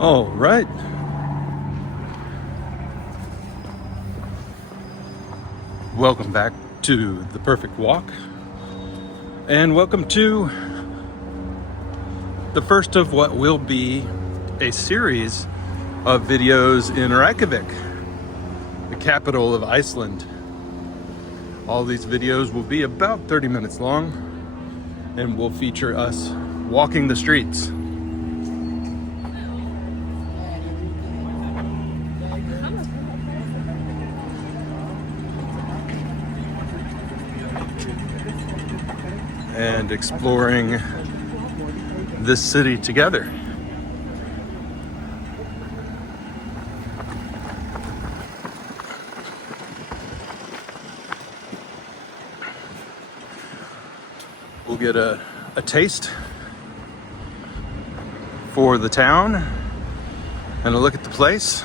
All right. Welcome back to The Perfect Walk. And welcome to the first of what will be a series of videos in Reykjavik, the capital of Iceland. All these videos will be about 30 minutes long and will feature us walking the streets. And exploring this city together. We'll get a taste for the town and a look at the place.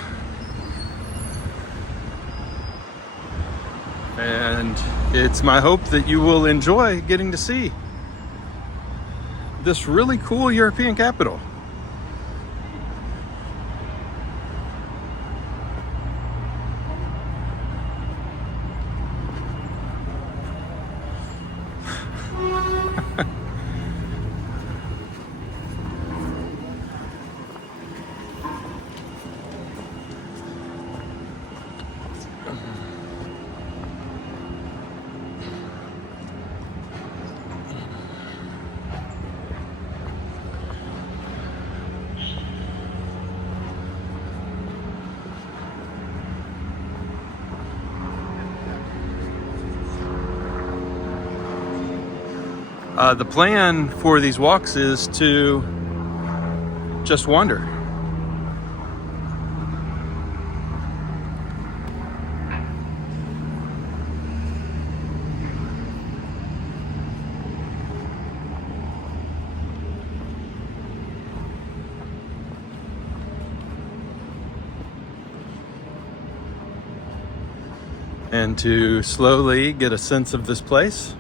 And it's my hope that you will enjoy getting to see this really cool European capital. The plan for these walks is to just wander. And to slowly get a sense of this place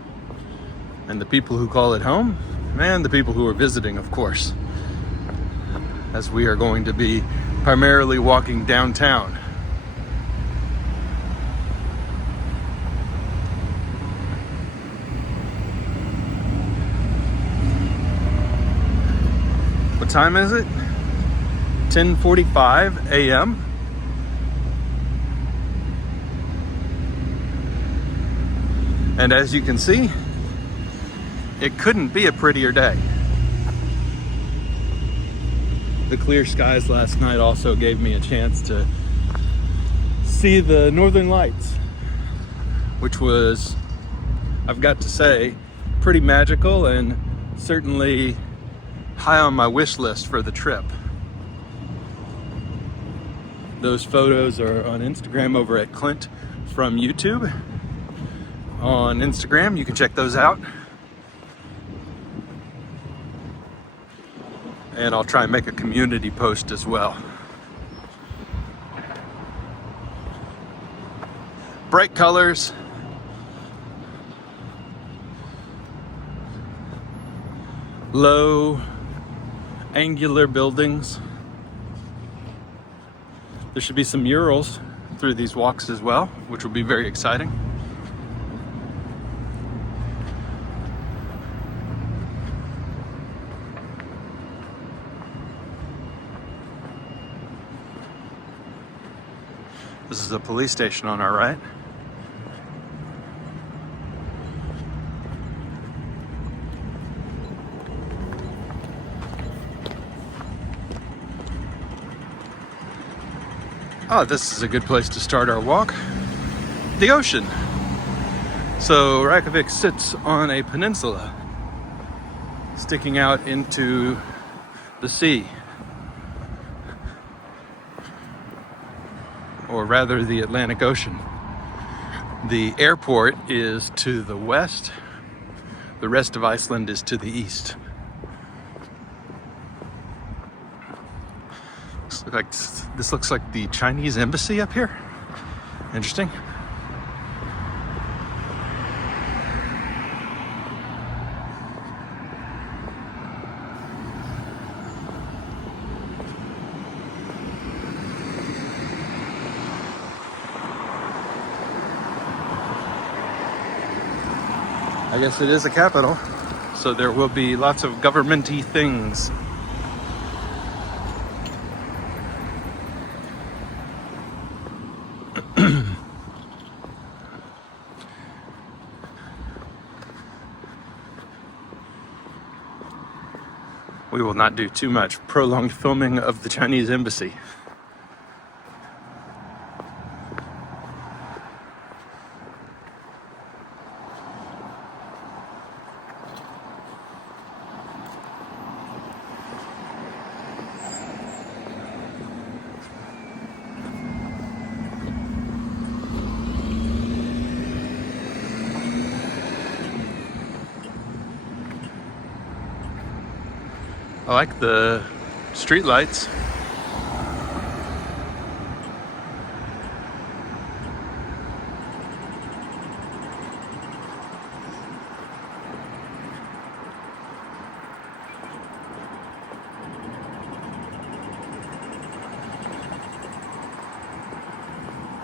and the people who call it home, and the people who are visiting, of course, as we are going to be primarily walking downtown. What time is it? 10:45 a.m. And as you can see, it couldn't be a prettier day. The clear skies last night also gave me a chance to see the northern lights, which was, I've got to say, pretty magical and certainly high on my wish list for the trip. Those photos are on Instagram over at Klint from YouTube. On Instagram, you can check those out. And I'll try and make a community post as well. Bright colors. Low, angular buildings. There should be some murals through these walks as well, which will be very exciting. This is a police station on our right. Oh, this is a good place to start our walk. The ocean. So Reykjavik sits on a peninsula sticking out into the sea. Or rather the Atlantic Ocean. The airport is to the west. The rest of Iceland is to the east. This looks like the Chinese embassy up here. Interesting. I guess it is a capital, so there will be lots of government-y things. We will not do too much prolonged filming of the Chinese embassy. I like the street lights.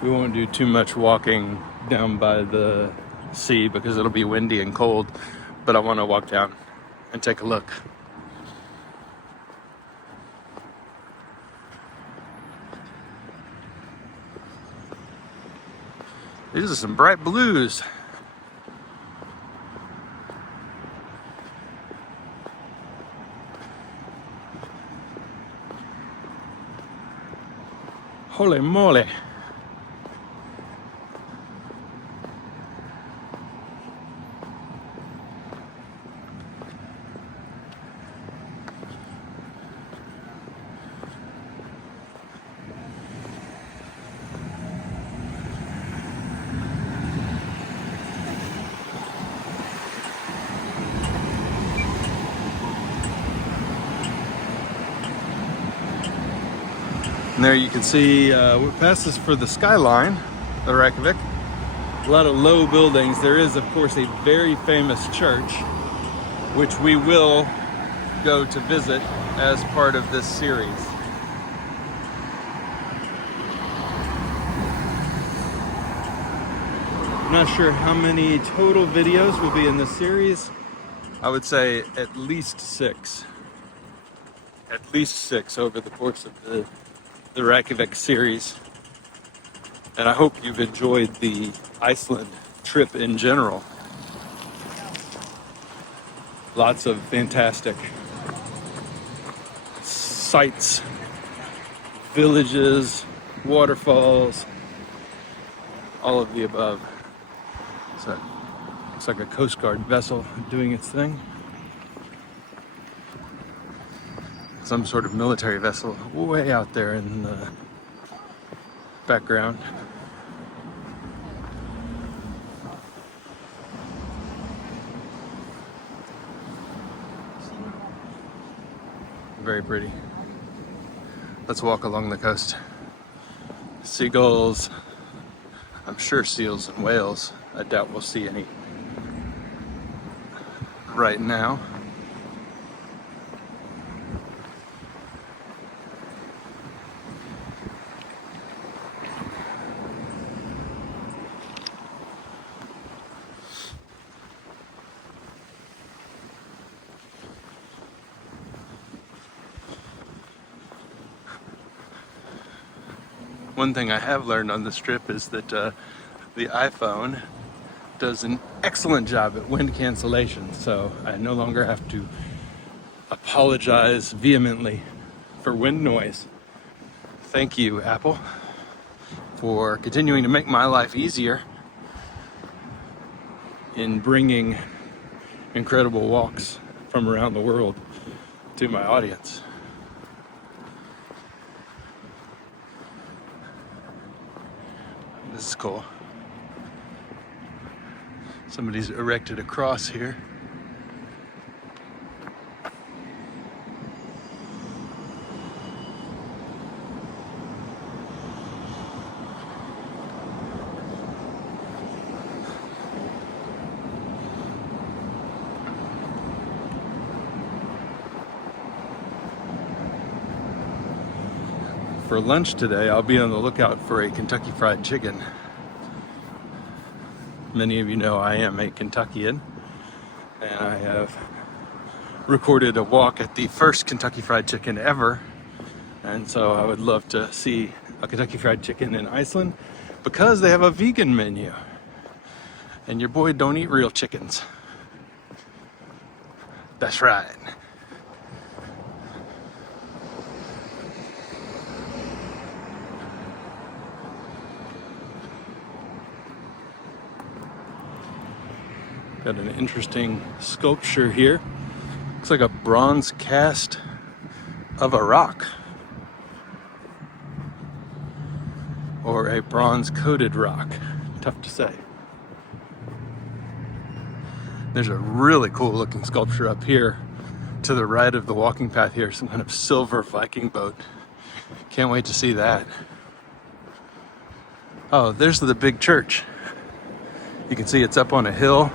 We won't do too much walking down by the sea because it'll be windy and cold, but I want to walk down and take a look. These are some bright blues. Holy moly. And there you can see we passed this for the skyline of Reykjavik. A lot of low buildings. There is, of course, a very famous church, which we will go to visit as part of this series. I'm not sure how many total videos will be in this series. I would say at least 6. At least 6 over the course of the Reykjavik series. And I hope you've enjoyed the Iceland trip in general. Lots of fantastic sights, villages, waterfalls, all of the above. So looks like a Coast Guard vessel doing its thing. Some sort of military vessel way out there in the background. Very pretty. Let's walk along the coast. Seagulls, I'm sure seals and whales. I doubt we'll see any right now. One thing I have learned on this trip is that the iPhone does an excellent job at wind cancellation, so I no longer have to apologize vehemently for wind noise. Thank you, Apple, for continuing to make my life easier in bringing incredible walks from around the world to my audience. This is cool. Somebody's erected a cross here. For lunch today, I'll be on the lookout for a Kentucky Fried Chicken. Many of you know I am a Kentuckian, and I have recorded a walk at the first Kentucky Fried Chicken ever, and so I would love to see a Kentucky Fried Chicken in Iceland because they have a vegan menu, and your boy don't eat real chickens. That's right. Got an interesting sculpture here. Looks like a bronze cast of a rock. Or a bronze coated rock. Tough to say. There's a really cool looking sculpture up here to the right of the walking path here. Some kind of silver Viking boat. Can't wait to see that. Oh, there's the big church. You can see it's up on a hill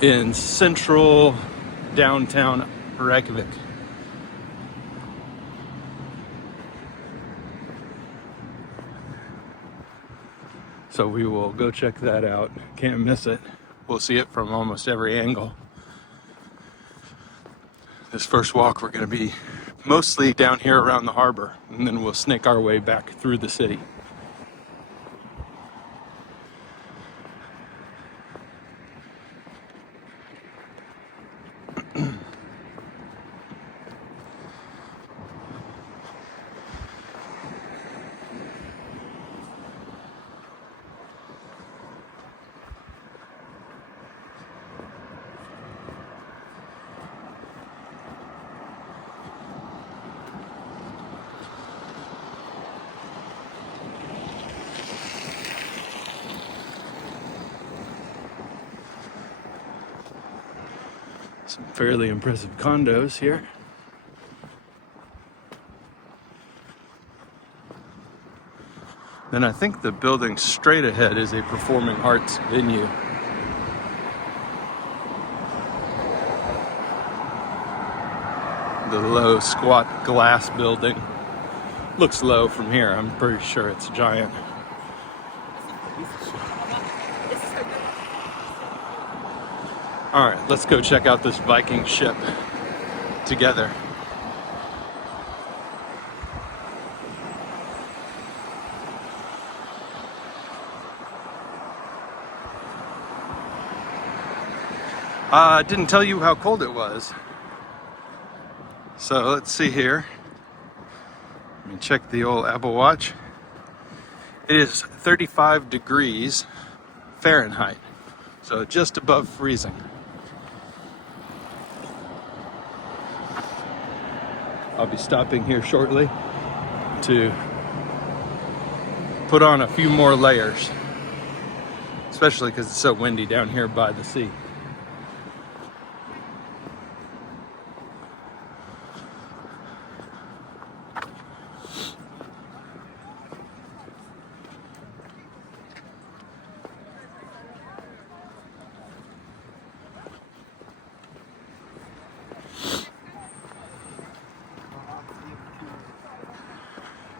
in central downtown Reykjavik. So we will go check that out. Can't miss it. We'll see it from almost every angle. This first walk we're going to be mostly down here around the harbor, and then we'll snake our way back through the city. Some fairly impressive condos here. Then I think the building straight ahead is a performing arts venue. The low, squat glass building. Looks low from here. I'm pretty sure it's giant. All right, let's go check out this Viking ship together. I didn't tell you how cold it was. So let's see here. Let me check the old Apple Watch. It is 35 degrees Fahrenheit, so just above freezing. I'll be stopping here shortly to put on a few more layers, especially because it's so windy down here by the sea.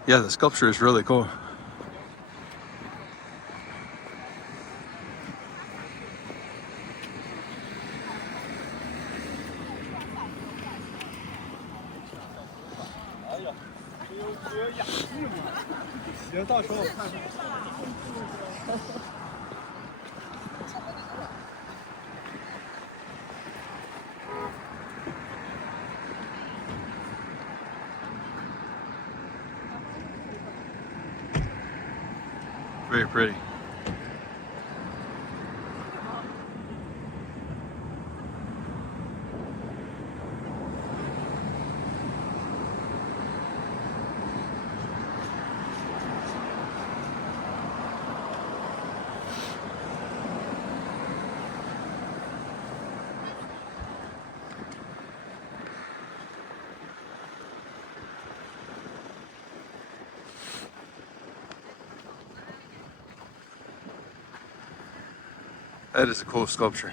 Yeah, the sculpture is really cool. Very pretty. That is a cool sculpture.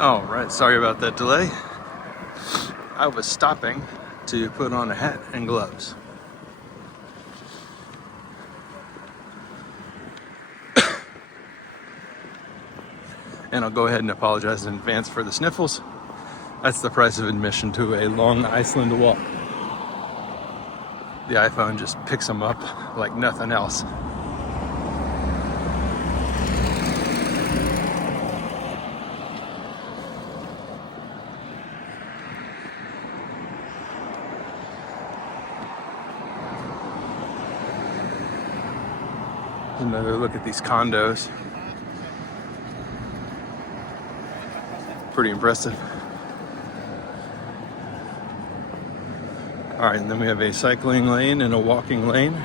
All right, sorry about that delay. I was stopping to put on a hat and gloves. And I'll go ahead and apologize in advance for the sniffles. That's the price of admission to a long Iceland walk. The iPhone just picks them up like nothing else. Another look at these condos. Pretty impressive. All right, and then we have a cycling lane and a walking lane.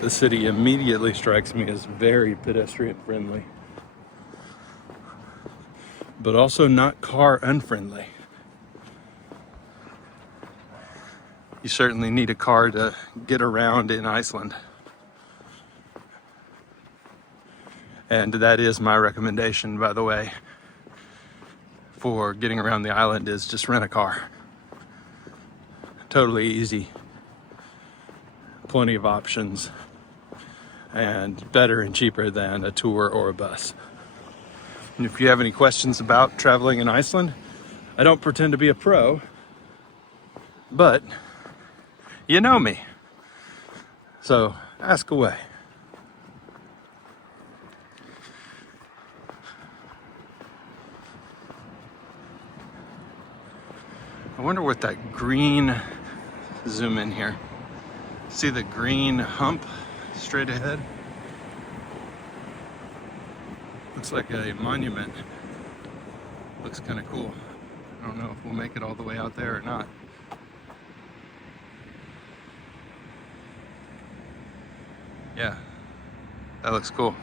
The city immediately strikes me as very pedestrian friendly, but also not car unfriendly. You certainly need a car to get around in Iceland. And that is my recommendation, by the way, for getting around the island, is just rent a car. Totally easy. Plenty of options. And better and cheaper than a tour or a bus. And if you have any questions about traveling in Iceland, I don't pretend to be a pro, but you know me. So ask away. I wonder what that green, zoom in here. See the green hump straight ahead? Looks like a monument. Looks kind of cool. I don't know if we'll make it all the way out there or not. Yeah, that looks cool.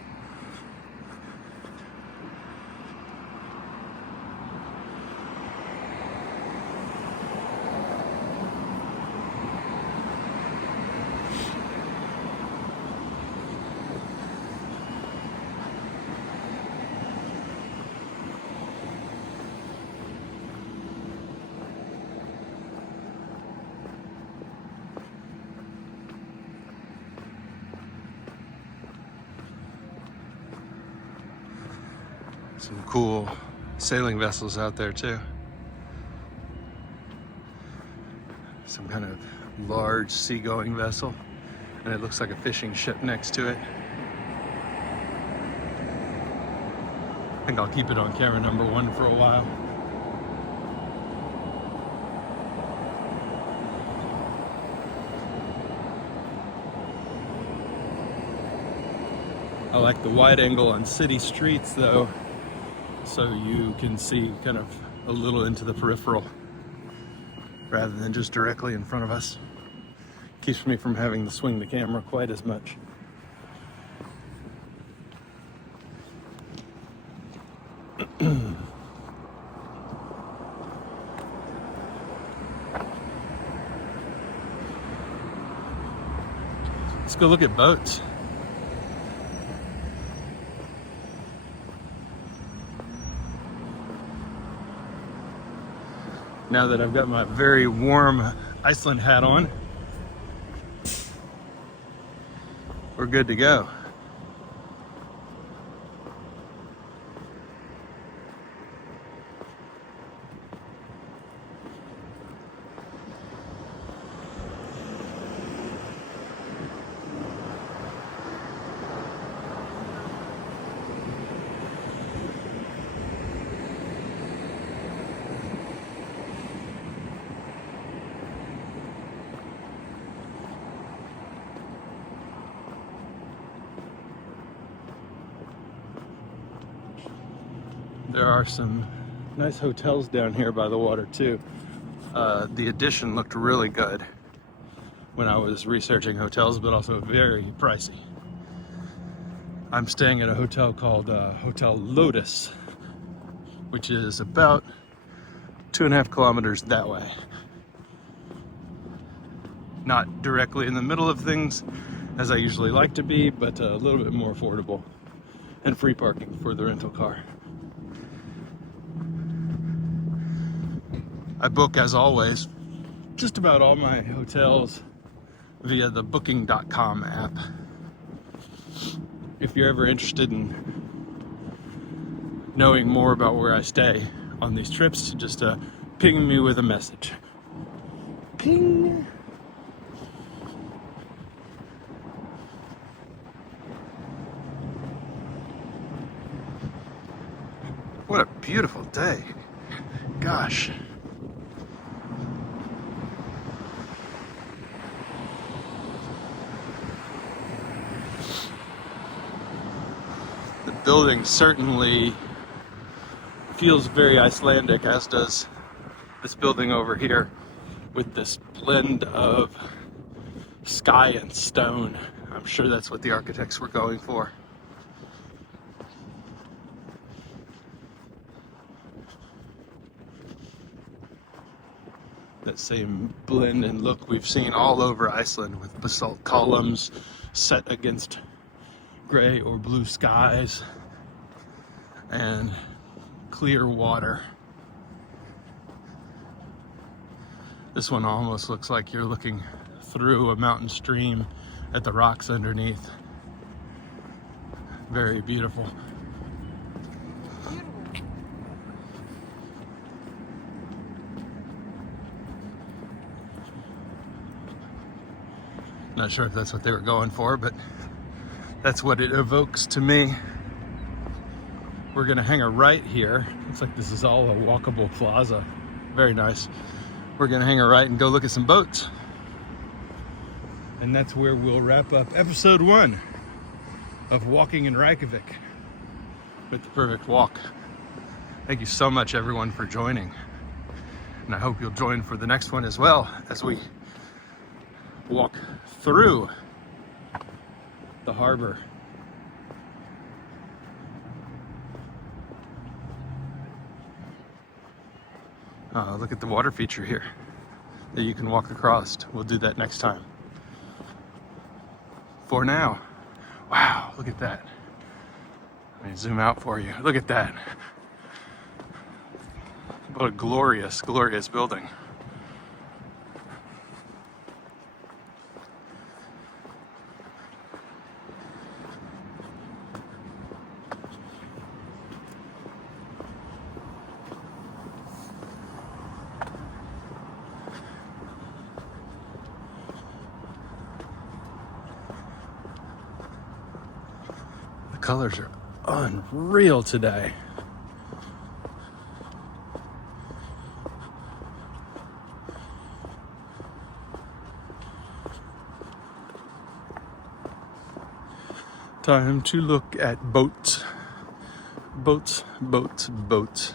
Some cool sailing vessels out there too. Some kind of large seagoing vessel, and it looks like a fishing ship next to it. I think I'll keep it on camera number 1 for a while. I like the wide angle on city streets though, so you can see kind of a little into the peripheral rather than just directly in front of us. Keeps me from having to swing the camera quite as much. Let's go look at boats. Now that I've got my very warm Iceland hat on, we're good to go. There are some nice hotels down here by the water too. The Addition looked really good when I was researching hotels, but also very pricey. I'm staying at a hotel called Hotel Lotus, which is about 2.5 kilometers that way. Not directly in the middle of things, as I usually like to be, but a little bit more affordable. and free parking for the rental car. I book, as always, just about all my hotels via the booking.com app. If you're ever interested in knowing more about where I stay on these trips, just ping me with a message. Ping! What a beautiful day. Gosh. The building certainly feels very Icelandic, as does this building over here, with this blend of sky and stone. I'm sure that's what the architects were going for. That same blend and look we've seen all over Iceland, with basalt columns set against gray or blue skies and clear water. This one almost looks like you're looking through a mountain stream at the rocks underneath. Very beautiful. Not sure if that's what they were going for, but that's what it evokes to me. We're gonna hang a right here. Looks like this is all a walkable plaza. Very nice. We're gonna hang a right and go look at some boats. And that's where we'll wrap up episode 1 of Walking in Reykjavik with the perfect walk. Thank you so much, everyone, for joining. And I hope you'll join for the next one as well, as we walk through the harbor. Look at the water feature here that you can walk across. We'll do that next time. For now, wow, look at that. Let me zoom out for you. Look at that. What a glorious, glorious building. Colors are unreal today. Time to look at boats. Boats, boats, boats.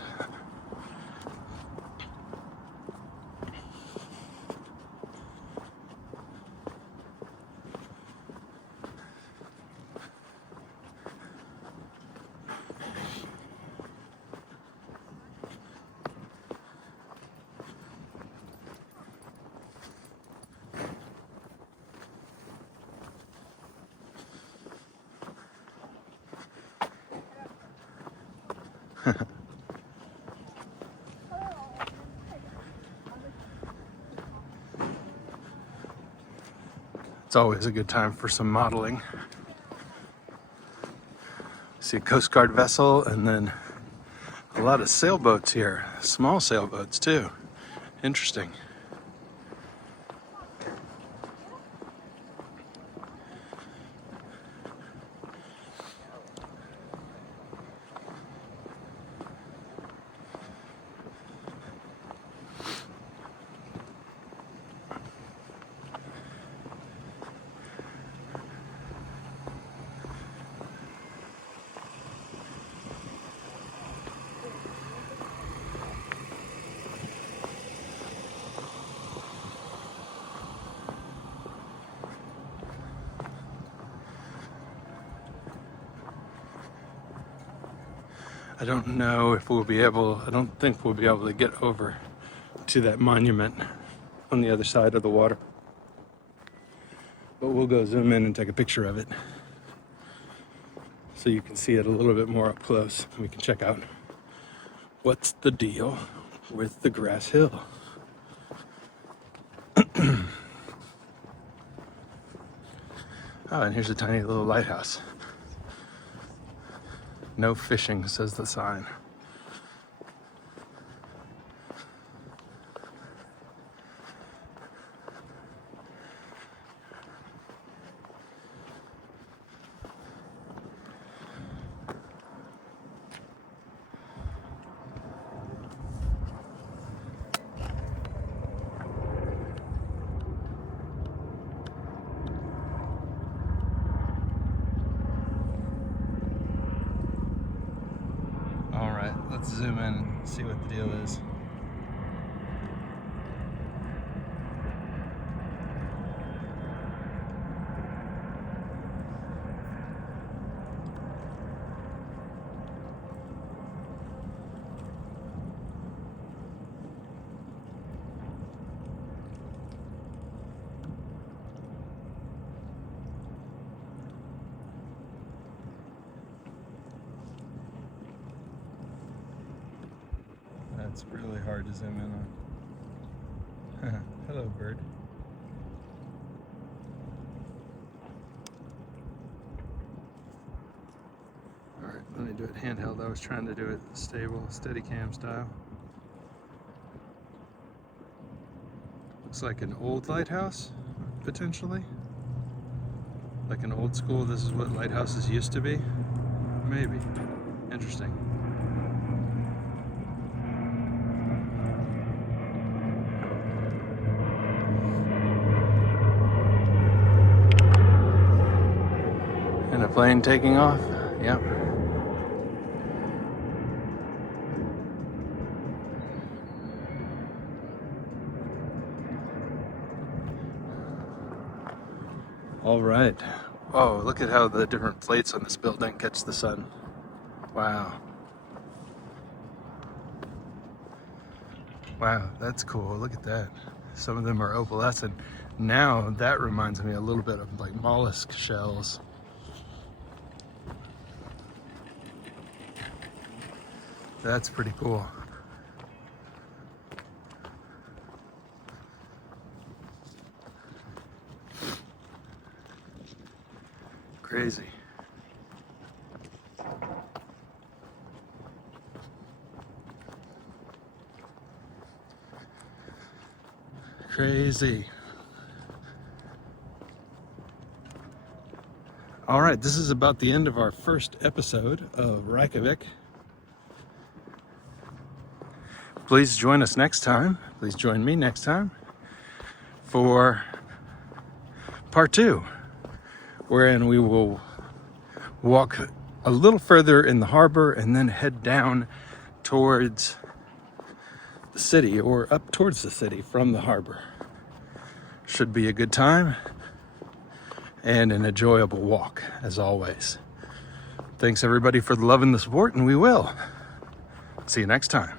It's always a good time for some modeling. See a Coast Guard vessel and then a lot of sailboats here. Small sailboats too. Interesting. I don't know if we'll be able, I don't think we'll be able to get over to that monument on the other side of the water. But we'll go zoom in and take a picture of it. so you can see it a little bit more up close. We can check out what's the deal with the grass hill. Oh, and here's a tiny little lighthouse. No fishing, says the sign. All right, let's zoom in and see what the deal is. That's really hard to zoom in on. Hello, bird. All right, let me do it handheld. I was trying to do it stable, Steadicam style. Looks like an old lighthouse, potentially. Like an old school, this is what lighthouses used to be. Maybe. Interesting. And a plane taking off. Yep. All right. Oh, look at how the different plates on this building catch the sun. Wow. Wow, that's cool. Look at that. Some of them are opalescent. Now that reminds me a little bit of like mollusk shells. That's pretty cool. Crazy. Crazy. All right, this is about the end of our first episode of Reykjavik. Please join us next time. Please join me next time for part 2, wherein we will walk a little further in the harbor and then head down towards the city, or up towards the city from the harbor. Should be a good time and an enjoyable walk, as always. Thanks everybody for the love and the support, and we will see you next time.